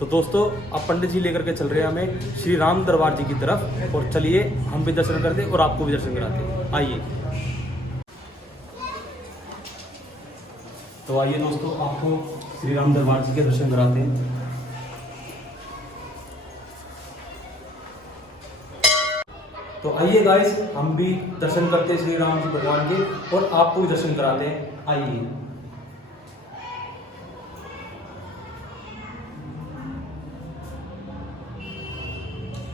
तो दोस्तों अब पंडित जी लेकर के चल रहे हैं हमें श्री राम दरबार जी की तरफ, और चलिए हम भी दर्शन करते और आपको भी दर्शन कराते। आइए। तो आइए दोस्तों, आपको श्री राम दरबार जी के दर्शन कराते हैं। तो आइए गाइस, हम भी दर्शन करते हैं श्री राम जी भगवान के, और आपको भी दर्शन कराते हैं। आइए।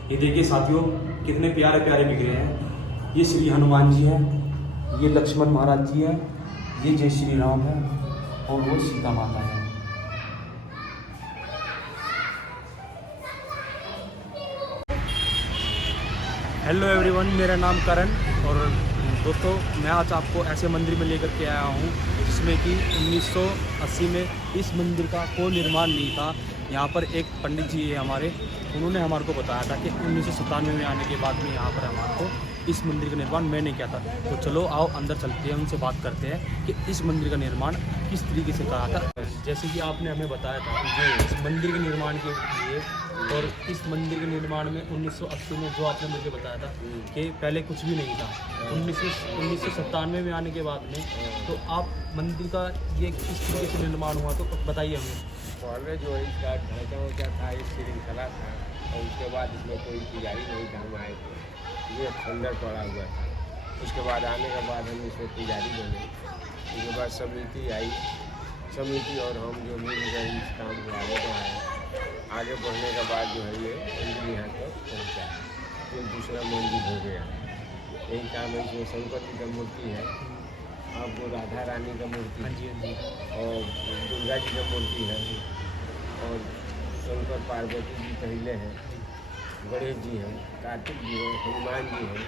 ये देखिए साथियों, कितने प्यारे प्यारे बिखरे हैं। ये श्री हनुमान जी हैं, ये लक्ष्मण महाराज जी हैं, ये जय श्री राम है, और वो सीता माता है। हेलो एवरीवन, मेरा नाम करण, और दोस्तों मैं आज आपको ऐसे मंदिर में लेकर के आया हूँ जिसमें कि 1980 में इस मंदिर का कोई निर्माण नहीं था। यहाँ पर एक पंडित जी है हमारे, उन्होंने हमारे को बताया था कि 1997 में आने के बाद में यहाँ पर हमारे को इस मंदिर का निर्माण मैंने किया था। तो चलो आओ अंदर चलते हैं, उनसे बात करते हैं कि इस मंदिर का निर्माण किस तरीके से करा था। जैसे कि आपने हमें बताया था इस मंदिर के निर्माण के लिए, और इस मंदिर के निर्माण में 1980 में जो आपने मुझे बताया था कि पहले कुछ भी नहीं था, 1997 में आने के बाद में, तो आप मंदिर का ये किस तरीके से निर्माण हुआ, तो बताइए हमें। पहले जो है इसका ढांचा था, एक श्रृंखला था, और उसके बाद इसमें कोई पुजारी नहीं था। हम आए थे, ये खंडर पड़ा हुआ था। उसके बाद आने के बाद हम इसमें पुजारी बने। उसके बाद समिति आई, समिति और हम जो मिल गए इस काम को आगे बढ़ाए। आगे बढ़ने के बाद जो है ये मंदिर यहाँ तक पहुँचा, फिर दूसरा मंदिर हो गया। यही काम है। इसमें शंकर जी का मूर्ति है, आपको राधा रानी का मूर्ति, और दुर्गा जी का मूर्ति है, और शंकर पार्वती जी पहले हैं, गणेश जी हैं, कार्तिक जी हैं, हनुमान जी हैं।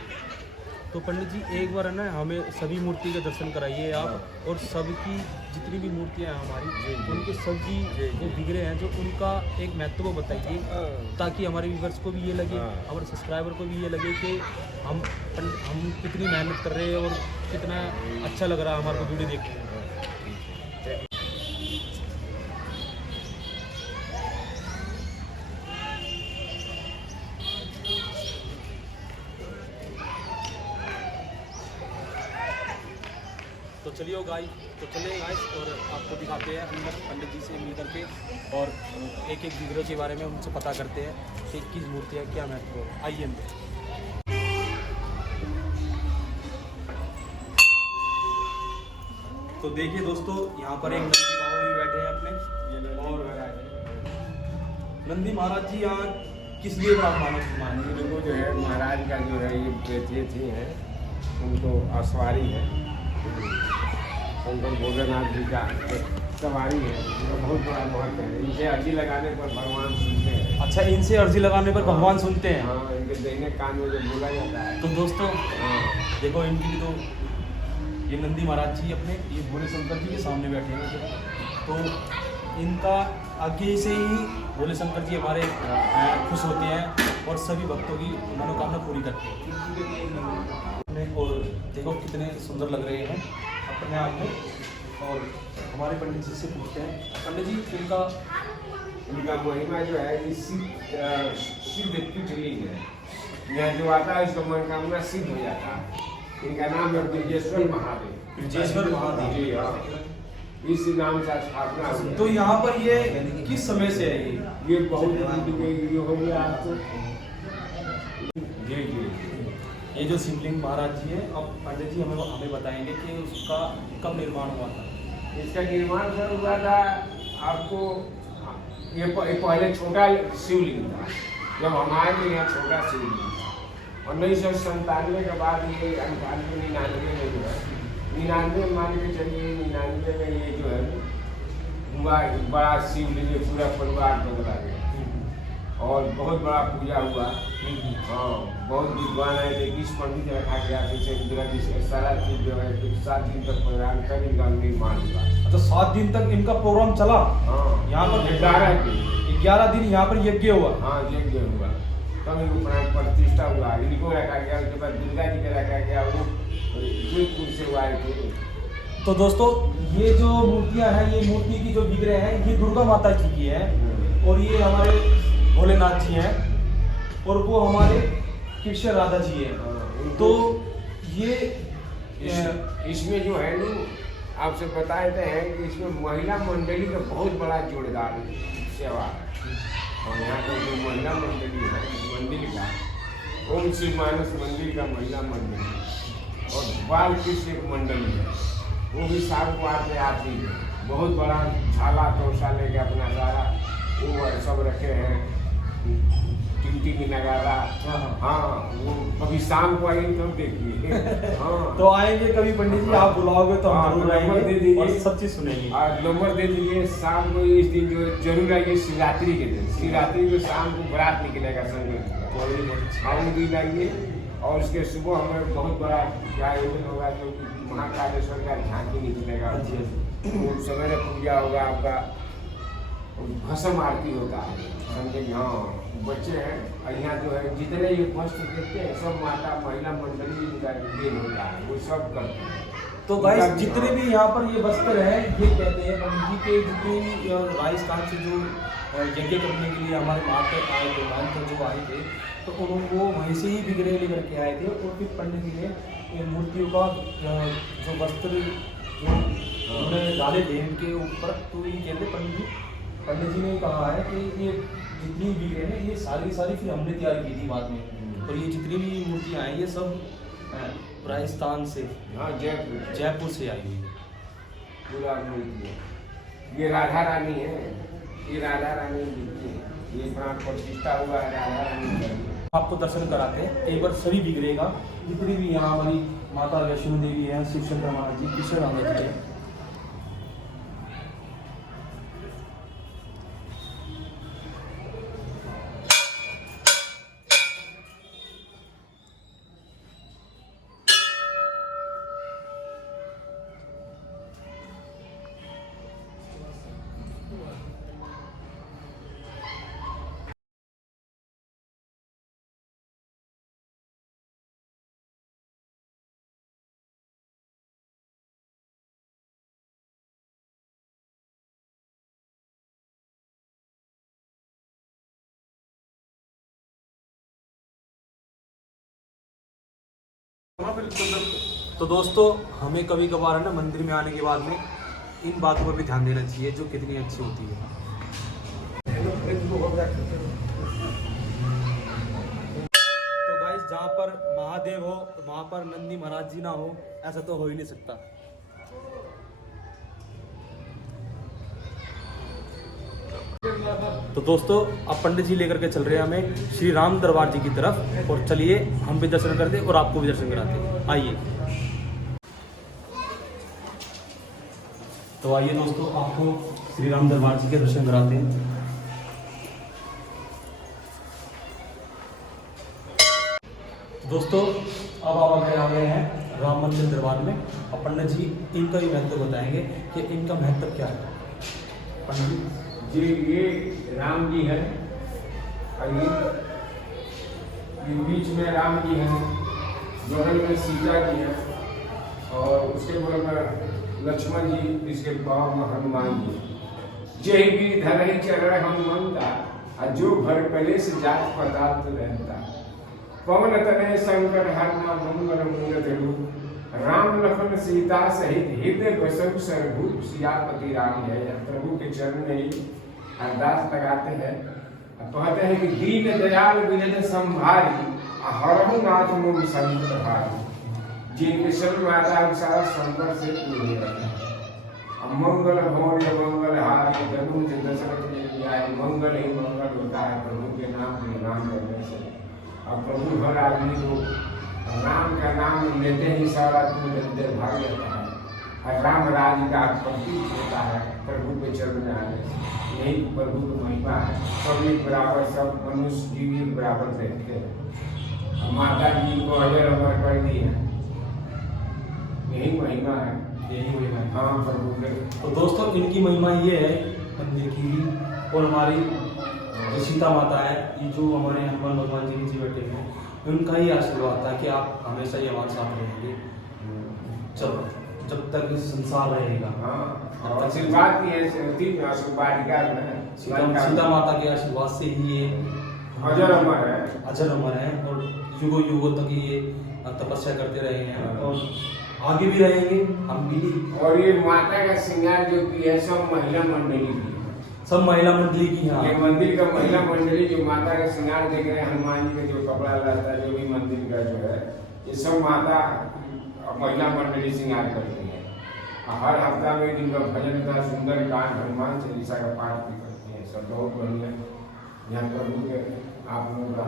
तो पंडित जी एक बार है ना, हमें सभी मूर्ति के दर्शन कराइए आप, और सबकी जितनी भी मूर्तियाँ हैं हमारी, उनके सभी जो बिगड़े हैं, जो उनका एक महत्व बताइए, ताकि हमारे व्यूअर्स को भी ये लगे, हमारे सब्सक्राइबर को भी ये लगे कि हम कितनी मेहनत कर रहे हैं और कितना अच्छा लग रहा है हमारे को वीडियो देखने में। तो चलिए गाइस, और आपको दिखाते हैं अंदर पंडित जी से मिल करके, और एक एक विग्रह के बारे में उनसे पता करते हैं कि किस मूर्ति है, क्या महत्व है। आइए अंदर। तो देखिए दोस्तों, यहाँ पर एक नंदी बाबा भी बैठे हैं अपने, और नंदी महाराज जी यहाँ किस लिए मानव इनको जो है महाराज का जो है ये बेटे हैं, उनको असवारी है। शंकर भोलेनाथ जी का सवारी है, बहुत बड़ा महत्व है। इनसे अर्जी लगाने पर भगवान सुनते हैं। अच्छा, इनसे अर्जी लगाने पर भगवान सुनते हैं। हाँ, इनके दाहिने कान में जो बोला जाता है। तो दोस्तों देखो, इनकी भी तो ये नंदी महाराज जी अपने ये भोले शंकर जी के सामने बैठे हैं, तो इनका आगे से ही भोले शंकर जी हमारे खुश होते हैं और सभी भक्तों की मनोकामना पूरी करते हैं। और देखो कितने सुंदर लग रहे हैं अपने आप में। और हमारे पंडित जी से पूछते हैं, पंडित जी इनका महिमा जो है ये सिद्ध पीठलिंग है। यहाँ जो आता है उसका मनोकामना सिद्ध हो जाता है। इनका नाम है ब्रजेश्वर महादेव। ब्रजेश्वर महादेव जी हाँ, इस नाम से स्थापना हुई। तो यहाँ पर ये किस समय से है? ये बहुत ये हो गया आपको। जी जी, ये जो शिवलिंग महाराज जी है, अब पंडित जी हमें बताएंगे कि उसका कब निर्माण हुआ था। इसका निर्माण सर हुआ था आपको, ये पहले छोटा शिवलिंग था। जब हमारे में यहाँ छोटा शिवलिंग था, 1997 के बाद ये 99 में जो है, 99 मान के चलिए, 99 में ये जो है हुआ बड़ा शिवलिंग, पूरा परिवार बदला गया और बहुत बड़ा पूजा हुआ। हाँ, बहुत विद्वान आए थे, 20 पंडित रखा गया, पीछे सारा चीज जो है 7 दिन तक प्रोग्राम कर इनका निर्माण हुआ। अच्छा, 7 दिन तक इनका प्रोग्राम चला। हाँ, यहाँ पर 11 दिन यहाँ पर यज्ञ हुआ। हाँ, यज्ञ हुआ, तब इनको प्राण प्रतिष्ठा हुआ। इनको रखा गया, उसके बाद दुर्गा जी का रखा गया, वो जोधपुर से आए थे। तो दोस्तों, ये जो मूर्तियाँ हैं, ये मूर्ति की जो विग्रह है, ये दुर्गा माता जी की है, और ये हमारे भोलेनाथ जी हैं और वो हमारे कृष्ण राधा जी हैं। तो ये इसमें जो है ना आपसे बताते हैं कि इसमें महिला मंडली का बहुत बड़ा जोरदार सेवा है। और यहाँ का जो महिला मंडली है मंदिर का ओम श्री मानस मंदिर का महिला मंडली और बाल कृष्ण एक मंडली है, वो भी सात बार से आती है। बहुत बड़ा झाला तोसा लेके अपना सारा वो सब रखे हैं, टिमटी की नगारा। हाँ वो कभी शाम को आएंगे तब देखिए। हाँ तो आएंगे कभी पंडित जी, आप बुलाओगे तो हम हाँ, जरूर नंबर दे आएंगे दीजिए और सब चीज सुनेंगे। और नंबर दे दीजिए। शाम को इस दिन जो जरूर आइए, शिवरात्रि के दिन, शिवरात्रि को शाम को बारात निकलेगा संगत का, हम दिन आइए। और उसके सुबह हमें बहुत बड़ा क्या आयोजन होगा, जो महाकालेश्वर का झांकी निकलेगा, वो सवेरे पूजा होगा, आपका भस्म आरती होता है, समझे। हाँ बच्चे हैं और यहाँ जो है जितने ये वस्त्र देखते हैं सब माता महिला मंडली का देन होता है, वो सब करते हैं। तो गाइस जितने भी यहाँ पर ये वस्त्र है, ये कहते हैं पंडित जी के जितने भी राजस्थान से जो यज्ञ करने के लिए हमारे माता आए थे, मानकर जो आए थे, तो उनको वहीं से ही विग्रह लेकर के आए थे। और फिर पंडित जी ने इन मूर्तियों का जो वस्त्र जो उन्होंने डाले थे इनके ऊपर, तो ये कहते पंडित जी ने कहा है कि ये जितनी विग्रह है ये सारी फिर हमने तैयार की थी बाद में। और ये जितनी भी मूर्तियाँ हैं ये सब राजस्थान से, हाँ जयपुर से आई हुई है। पूरा मूर्ति है। ये राधा रानी है, ये राधा रानी जी है, ये प्राण प्रतिष्ठा हुआ है राधा रानी का। आपको दर्शन कराते हैं एक बार सभी विग्रह का, जितनी भी यहाँ हमारी माता वैष्णो देवी है, शिव शंकर महाराज जी, कृष्ण राधा जी है। तो दोस्तों हमें कभी कभार है ना मंदिर में आने के बाद में इन बातों पर भी ध्यान देना चाहिए जो कितनी अच्छी होती है। तो गाइस जहाँ पर महादेव हो वहाँ पर नंदी महाराज जी ना हो, ऐसा तो हो ही नहीं सकता। तो दोस्तों अब पंडित जी लेकर के चल रहे हैं हमें श्री राम दरबार जी की तरफ, और चलिए हम भी दर्शन करते और आपको भी दर्शन कराते। आइए। तो आइए दोस्तों आपको श्री राम दरबार जी के दर्शन कराते हैं। दोस्तों अब आप आ गए हैं राम मंदिर दरबार में, और पंडित जी इनका भी महत्व बताएंगे कि इनका महत्व क्या है। पंडित जी ये राम जी है और ये बीच में राम जी हैं, बगल में सीता जी हैं और उसके बगल में लक्ष्मण जी, इसके पाँव में हनुमान जी। जय भी धरही चरण हनुमंता और जो भर कलेश जात पदार्थ रहता, पवन तनय शंकर हरना मंगल मूलत रूप, राम लखन सीता सहित हृदय बसु सर्वभूत। सियापति राम है, प्रभु के चरण में ही अरदास लगाते हैं, कहते हैं कि दीन दयाल विनय संभारी, हरहु नाथ मोह संत भारी। जिनके शरण आता है सारा संकट से दूर हो जाता है। मंगल भवन मंगल हारी, धनुष दशरथ ने आए, मंगल ही मंगल होता है प्रभु के नाम के नाम करने से। और प्रभु हर आदमी को राम का नाम लेते ही सारा दिन भाग जाता है, और राम राज का प्रतीक होता है प्रभु के चरण में आने से। यही प्रभु की महिमा है। सब एक बराबर, सब मनुष्य जीव एक बराबर देखते हैं। माता जी को अजर अमर कर दी है, यही महिमा है, यही महिमा है। हाँ प्रभु के। तो दोस्तों इनकी महिमा ये है मंदिर की भी, और हमारी जो सीता माता है, ये जो हमारे हनुमान भगवान जी जी बैठे हैं, उनका ही आशीर्वाद था कि आप हमेशा ही हमारे साथ रहेंगे जब तक इस संसार रहेगा। हाँ आशीर्वाद की है, आशीर्वाद सीता माता के आशीर्वाद से ही ये अजर अमर है। अजर अमर है और युगों युगों तक ये तपस्या करते रहे हैं और आगे भी रहेंगे हम भी। और ये माता का श्रृंगार जो की है सब महिला मंडली की है। सब महिला मंडली की। हाँ, ये मंदिर का महिला मंडली जो माता का श्रृंगार देख रहे हैं, हनुमान जी का जो कपड़ा रहता है, जो भी मंदिर का जो है, ये सब माता महिला मंडली श्रृंगार करती है। हर हफ्ता में इनका भजन का सुंदर कांड हनुमान चालीसा का पाठ भी करती है। सब बहुत बढ़िया यहाँ प्रभु के आप लोगों का।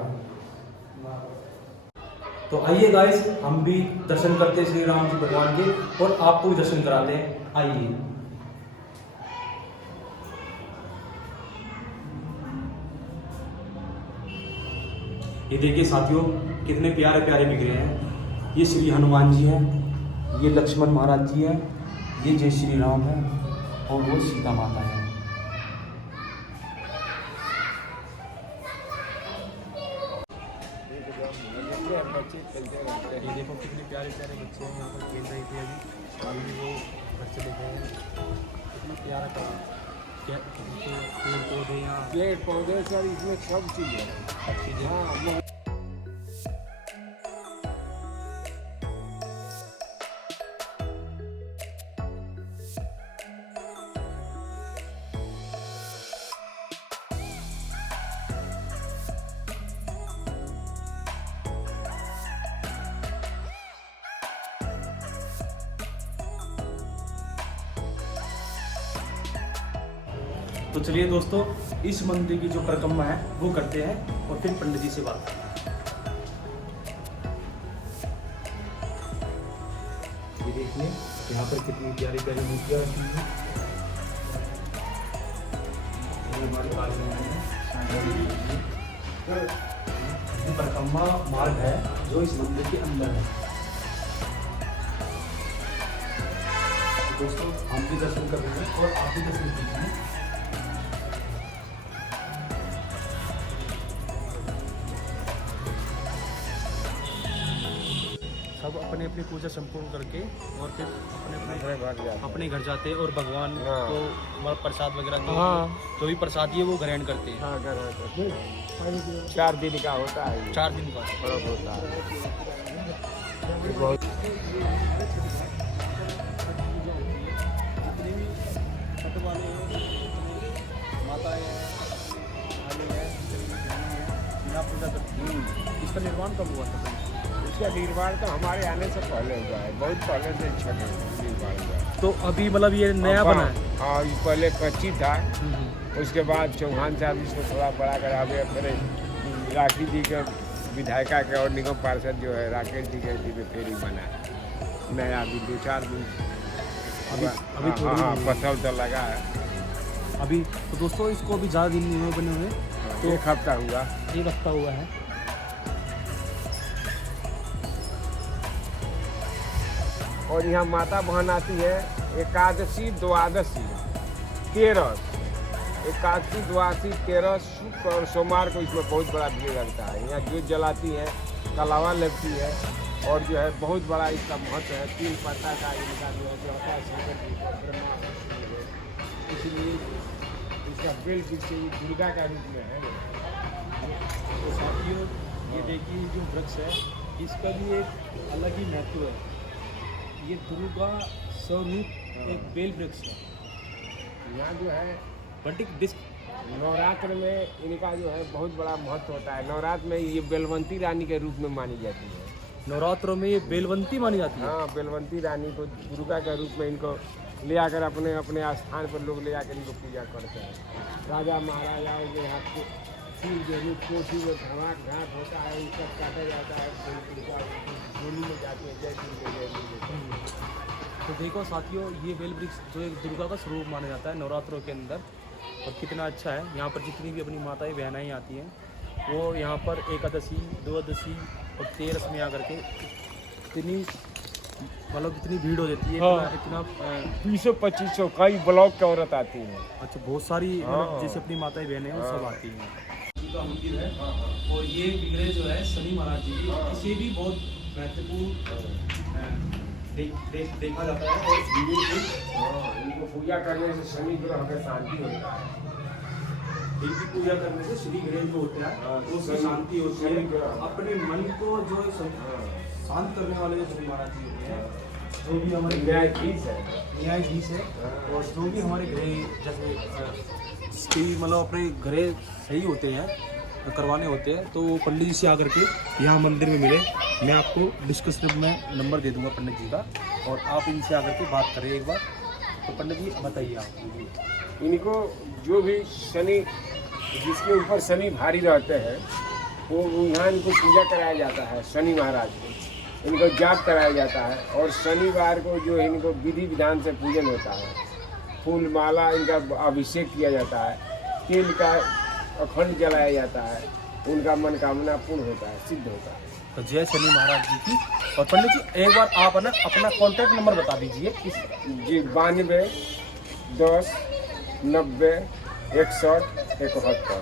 तो आइए गाइस, हम भी दर्शन करते हैं श्री राम जी भगवान के और आपको भी दर्शन कराते हैं। आइए। ये देखिए साथियों, कितने प्यारे प्यारे बिखरे हैं। ये श्री हनुमान जी हैं, ये लक्ष्मण महाराज जी हैं, ये जय श्री राम है और वो सीता माता है। ये देखो कितने प्यारे प्यारे बच्चे हैं, यहाँ पर खेल रहे थे अभी वो घर चले गए हैं। कितना प्यारा पेड़ पौधे यहाँ, पेड़ पौधे सर इसमें सब चीज़ है। अच्छी जगह। हाँ, तो चलिए दोस्तों, इस मंदिर की जो परिक्रमा है वो करते हैं और फिर पंडित जी से बात करते हैं। ये देखिए यहाँ पर कितनी प्यारी प्यारी मूर्तियाँ रखी हैं। ये हमारे पास ये परिक्रमा मार्ग है जो इस मंदिर के अंदर है। तो दोस्तों, हम भी दर्शन कर रहे हैं और आप भी दर्शन कीजिए। सब अपने अपनी पूजा संपूर्ण करके और फिर अपने घर जाते हैं और भगवान को प्रसाद वगैरह जो भी प्रसाद है वो ग्रहण करते हैं। हाँ, करते हैं। 4 दिन का होता है। 4 दिन का पर्व होता है। बहुत इसका निर्माण कब हुआ था? इसका निर्माण तो हमारे आने से पहले हुआ है, बहुत पहले से छठ निर्माण हुआ है। तो अभी मतलब ये नया बना है? हाँ, ये पहले कच्ची था, उसके बाद चौहान साहब इसको थोड़ा बड़ा करा दिया। फिर राखी जी के विधायिका के और निगम पार्षद जो है राकेश जी के इसी पे फिर ही बना है नया। अभी 2-4 दिन अभी हाँ पत्थर तो लगा है अभी। तो दोस्तों, इसको अभी ज़्यादा दिन नहीं बने हुए, तो 1 हफ्ता हुआ। 1 हफ्ता हुआ है। और यहाँ माता बहन आती है एकादशी, द्वादशी, तेरस। एकादशी, द्वादशी, तेरस, शुक्र और सोमवार को इसमें बहुत बड़ा भीड़ लगता है। यहाँ ज्योत जलाती है, कलावा लगती है और जो है बहुत बड़ा इसका महत्व है। 3 पत्ता का इनका जो होता है शंकर जी का ब्रह्मा, इसलिए इसका बेल वृक्ष दुर्गा का रूप में है। तो साथियों, ये देखिए जो वृक्ष है इसका भी एक अलग ही महत्व है। ये दुर्गा स्वरूप एक बेल वृक्ष है। यहाँ जो है बटिक डिस्क नवरात्र में इनका जो है बहुत बड़ा महत्व होता है। नवरात्र में ये बेलवंती रानी के रूप में मानी जाती है। नवरात्रों में ये बेलवंती मानी जाती है। हाँ, बेलवंती रानी को दुर्गा के रूप में इनको ले आकर अपने अपने स्थान पर लोग ले आकर इनको पूजा करते हैं। राजा महाराजाओं के हाथ को फूल जो है कोठी में घाट घाट होता है, ये सब काटा जाता है। होली में जाते हैं, जय दुर्गा जय दुर्गा। तो देखो साथियों, ये बेल वृक्ष जो एक दुर्गा का स्वरूप माना जाता है नवरात्रों के अंदर, और कितना अच्छा है। यहाँ पर जितनी भी अपनी माताएं बहनाएँ आती हैं वो यहाँ पर एकादशी, द्वादशी और तेरस में आकर के इतनी मतलब कितनी भीड़ हो जाती है। हाँ। इतना 200-2500 कई ब्लॉक की औरत आती हैं। अच्छा, बहुत सारी मतलब जैसे अपनी माताएं बहनें हैं वो सब आती हैं। का मंदिर है और ये बिगड़े जो है शनि महाराज जी की, इसे भी बहुत महत्वपूर्ण देखा जाता है। और इनको पूजा करने से शनि ग्रह का शांति होता है। देवी पूजा करने से श्री गणेश जो होते हैं वो उसकी शांति होती है। अपने मन को जो शांत करने वाले जो श्री महाराज जी होते हैं, जो भी हमारे न्यायाधीश है और जो भी हमारे गृह जैसे मतलब अपने गृह सही होते हैं करवाने होते हैं, तो वो पंडित जी से आकर के यहाँ मंदिर में मिले। मैं आपको डिस्क्रिप्शन में नंबर दे दूंगा पंडित जी का, और आप इनसे आकर के बात करें एक बार। तो पंडित जी बताइए आप। इनको जो भी शनि, जिसके ऊपर शनि भारी रहते हैं, वो यहाँ इनको पूजा कराया जाता है। शनि महाराज को इनको जाप कराया जाता है, और शनिवार को जो है इनको विधि विधान से पूजन होता है। फूल माला इनका अभिषेक किया जाता है, तेल का अखंड जलाया जाता है, उनका मनोकामना पूर्ण होता है, सिद्ध होता है। तो जय शनि महाराज जी की। और पंडित जी एक बार आप ना अपना कॉन्टैक्ट नंबर बता दीजिए। जी 92 10 90 61 71।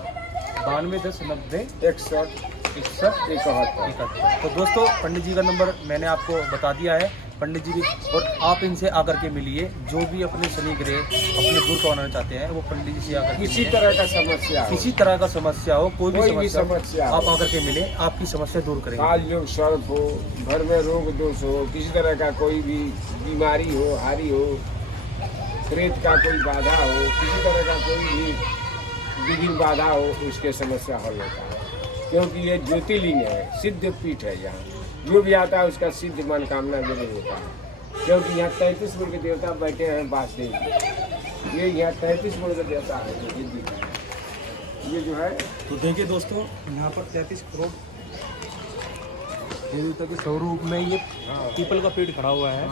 92 10 90 61 71। तो दोस्तों पंडित जी का नंबर मैंने आपको बता दिया है। पंडित जी भी, और आप इनसे आकर के मिलिए। जो भी अपने शनि ग्रह अपने दूर करवाना चाहते हैं वो पंडित जी से आकर के किसी तरह का समस्या हो, किसी तरह का समस्या हो, कोई भी समस्या हो, आप आकर के मिले, आपकी समस्या दूर करेंगे। काल योग सर्प हो, घर में रोग दोष हो, किसी तरह का कोई भी बीमारी हो, हारी हो, प्रेत का कोई बाधा हो, किसी तरह का कोई भी विघ्न बाधा हो, उसके समस्या हल होता है। क्योंकि ये ज्योतिर्लिंग है, सिद्ध पीठ है। यहाँ जो भी आता है उसका सिद्ध मनोकामना जरूर होता है। क्योंकि यहाँ 33 गुण के देवता बैठे हैं वासुदेव। ये यहाँ 33 गुण के देवता है। ये जो है, तो देखिए दोस्तों, यहाँ पर 33 करोड़ देवता के स्वरूप में ये पीपल का पेड़ खड़ा हुआ है।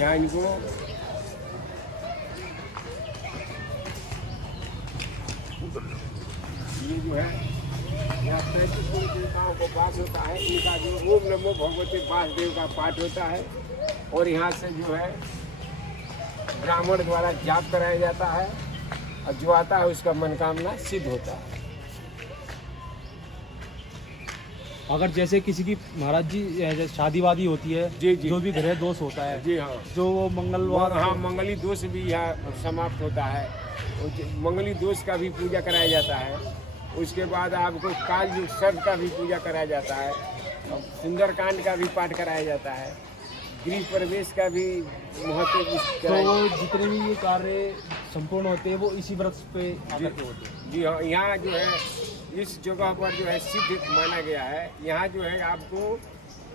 यहाँ इनको ये जो है, यहाँ 33 गुण देवताओं को वास होता है। इनका जो ओम नमो भगवते वासुदेव का पाठ होता है, और यहाँ से जो है ब्राह्मण द्वारा जाप कराया जाता है, और जो आता है उसका मनोकामना सिद्ध होता है। अगर जैसे किसी की महाराज जी शादी वादी होती है, जी जी, जो भी ग्रह दोष होता है, जी हाँ, जो वो मंगलवार, हाँ, मंगली दोष भी यहाँ समाप्त होता है। मंगली दोष का भी पूजा कराया जाता है। उसके बाद आपको काल युग सर्प का भी पूजा कराया जाता है, और सुंदरकांड का भी पाठ कराया जाता है, गृह प्रवेश का भी महत्व। तो जितने भी ये कार्य संपूर्ण होते हैं वो इसी वृक्ष पे आकर के होते हैं। जी हाँ, यहाँ जो है इस जगह पर जो है सिद्ध माना गया है। यहाँ जो है आपको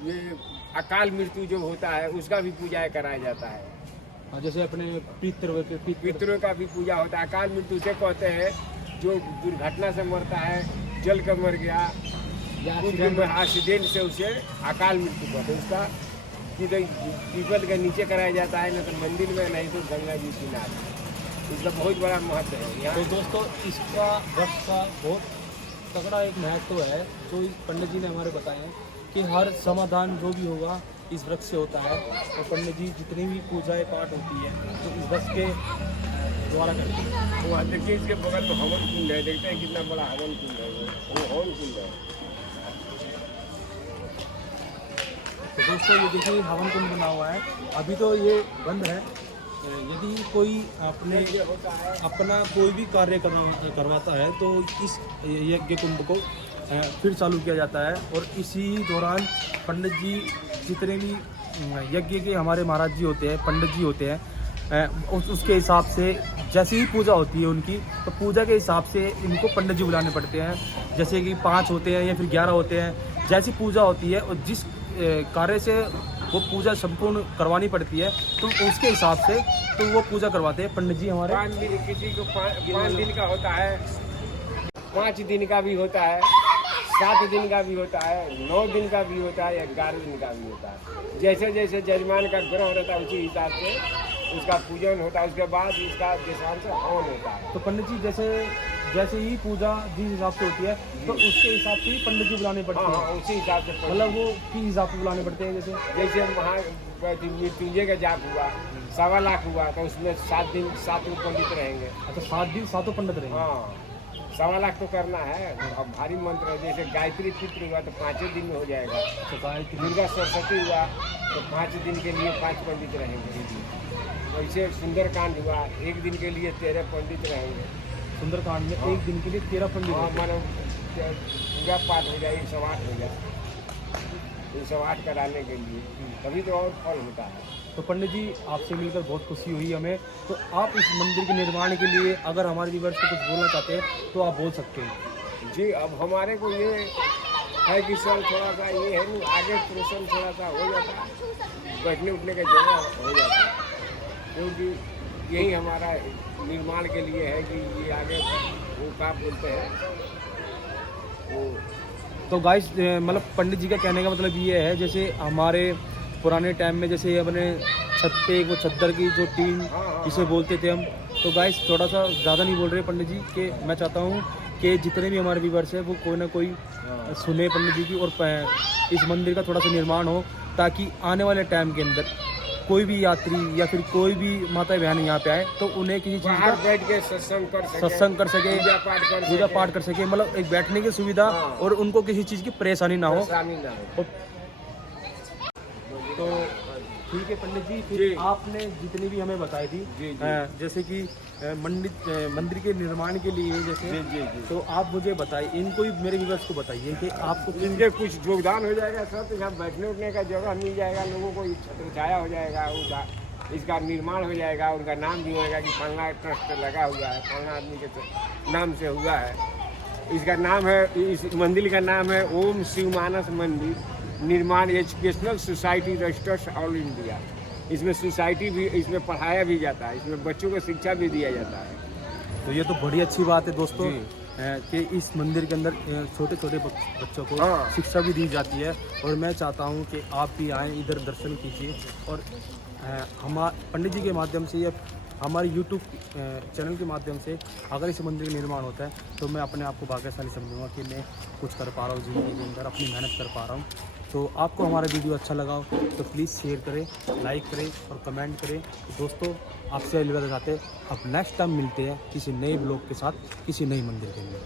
ये अकाल मृत्यु जो होता है उसका भी पूजा कराया जाता है। जैसे अपने पितरों का भी पूजा होता है। अकाल मृत्यु से कहते हैं जो दुर्घटना से मरता है, जल कर मर गया, एक्सीडेंट से उसे अकाल मृत्यु कहते हैं। उसका पीपल के नीचे कराया जाता है, न तो मंदिर में, नहीं तो गंगा जी किनारे। इसका बहुत बड़ा महत्व है यहाँ। तो दोस्तों इसका वृक्ष का बहुत तगड़ा एक महत्व है, जो इस पंडित जी ने हमारे बताया है कि हर समाधान जो भी होगा इस वृक्ष से होता है। तो पंडित जी जितनी भी पूजाएं पाठ होती है तो इस वृक्ष के द्वारा करते हैं। वो देखिए इसके बगल में हवन कुंड है, देखते हैं कितना बड़ा हवन कुंड है। वो हवन कुंड है। तो दोस्तों ये देखिए हवन कुंड बना हुआ है, अभी तो ये बंद है। यदि कोई अपना कोई भी कार्य करवाता है तो इस यज्ञ कुंड को फिर चालू किया जाता है, और इसी दौरान पंडित जी जितने भी यज्ञ के हमारे महाराज जी होते हैं, पंडित जी होते हैं, उसके हिसाब से जैसे ही पूजा होती है उनकी, तो पूजा के हिसाब से इनको पंडित जी बुलाने पड़ते हैं। जैसे कि 5 होते हैं या फिर 11 होते हैं, जैसी पूजा होती है और जिस कार्य से वो पूजा संपूर्ण करवानी पड़ती है तो उसके हिसाब से तो वो पूजा करवाते हैं पंडित जी हमारे। 5 दिन, किसी को 5 दिन का होता है, 5 दिन का भी होता है, 7 दिन का भी होता है, 9 दिन का भी होता है, 11 दिन का भी होता है। जैसे जैसे जजमान का ग्रह रहता है उसी हिसाब से उसका पूजन होता है। उसके बाद इसका देशांतर हवन होता है। तो पंडित जी जैसे ही पूजा जिस हिसाब से होती है तो उसके हिसाब से ही पंडित जी बुलाने पड़ते हैं। हाँ, उसी हिसाब से, मतलब वो किस हिसाब से बुलाने पड़ते हैं। जैसे मृत्युंजय का जाप हुआ, 1.25 लाख हुआ, तो उसमें 7 दिन 7 पंडित रहेंगे। अच्छा, 7 दिन 7 पंडित रहेंगे। हाँ, 1.25 लाख तो करना है। अब भारी मंत्र है, जैसे गायत्री चित्र हुआ तो 5 दिन में हो जाएगा। दुर्गा सरस्वती हुआ तो 5 दिन के लिए 5 पंडित रहेंगे। वैसे सुंदरकांड हुआ, 1 दिन के लिए 13 पंडित रहेंगे। सुंदरकांड में एक दिन के लिए 13 पंडित हाँ, होते हैं। मानो पूजा पाठ हो जाए 108 हो जाए, 108 कराने के लिए, तभी तो और फल होता है। तो पंडित जी आपसे मिलकर बहुत खुशी हुई हमें। तो आप इस मंदिर के निर्माण के लिए अगर हमारे व्यूअर्स को कुछ बोलना चाहते हैं तो आप बोल सकते हैं। जी, अब हमारे को ये है कि सर थोड़ा सा ये है ना, आगे प्रोसेस थोड़ा सा हो जाता है, बैठने उठने का जगह हो जाता है, क्योंकि यही हमारा निर्माण के लिए है कि ये आगे वो क्या बोलते हैं वो। तो गाइस मतलब पंडित जी का कहने का मतलब ये है, जैसे हमारे पुराने टाइम में जैसे अपने छत पे वो चद्दर की जो टीन जिसे बोलते थे हम, तो गाइस थोड़ा सा ज़्यादा नहीं बोल रहे पंडित जी कि मैं चाहता हूँ कि जितने भी हमारे व्यूवर्स हैं वो कोई ना कोई सुने पंडित जी की, और इस मंदिर का थोड़ा सा निर्माण हो, ताकि आने वाले टाइम के अंदर कोई भी यात्री या फिर कोई भी माता बहन यहाँ पे आए तो उन्हें किसी चीज़ बाहर का बैठ के सत्संग कर सके, पूजा पाठ कर सके, मतलब एक बैठने की सुविधा, और उनको किसी चीज़ की परेशानी ना हो। परेशानी ना हो। तो ठीक है पंडित जी, फिर जी। आपने जितनी भी हमें बताई थी, जी, जी। जैसे कि मंदिर के निर्माण के लिए जैसे, जी। तो आप मुझे बताइए, इनको भी मेरे व्यूअर्स को बताइए कि आपको इनके कुछ योगदान हो जाएगा सर, तो यहाँ बैठने उठने का जगह मिल जाएगा, लोगों को छत्र छाया हो जाएगा, उनका इसका निर्माण हो जाएगा, उनका नाम भी होगा कि फलना ट्रस्ट लगा हुआ है, फलना आदमी के नाम से हुआ है। इसका नाम है, इस मंदिर का नाम है Om Shiv Manas Mandir Nirman educational society registers all India. इसमें सोसाइटी भी, इसमें पढ़ाया भी जाता है, इसमें बच्चों को शिक्षा भी दिया जाता है। तो ये तो बड़ी अच्छी बात है दोस्तों कि इस मंदिर के अंदर छोटे छोटे बच्चों को शिक्षा भी दी जाती है, और मैं चाहता हूँ कि आप भी आएँ, इधर दर्शन कीजिए, और हम पंडित जी के माध्यम से या हमारे YouTube चैनल के माध्यम से अगर इस मंदिर का निर्माण होता है तो मैं अपने आप को भाग्यशाली समझूंगा कि मैं कुछ कर पा रहा हूँ ज़िंदगी के अंदर, अपनी मेहनत कर पा रहा हूँ। तो आपको हमारा वीडियो अच्छा लगा हो तो प्लीज़ शेयर करें, लाइक करें और कमेंट करें। तो दोस्तों आपसे अलविदा चाहते, अब नेक्स्ट टाइम मिलते हैं किसी नए ब्लॉग के साथ, किसी नई मंदिर के लिए।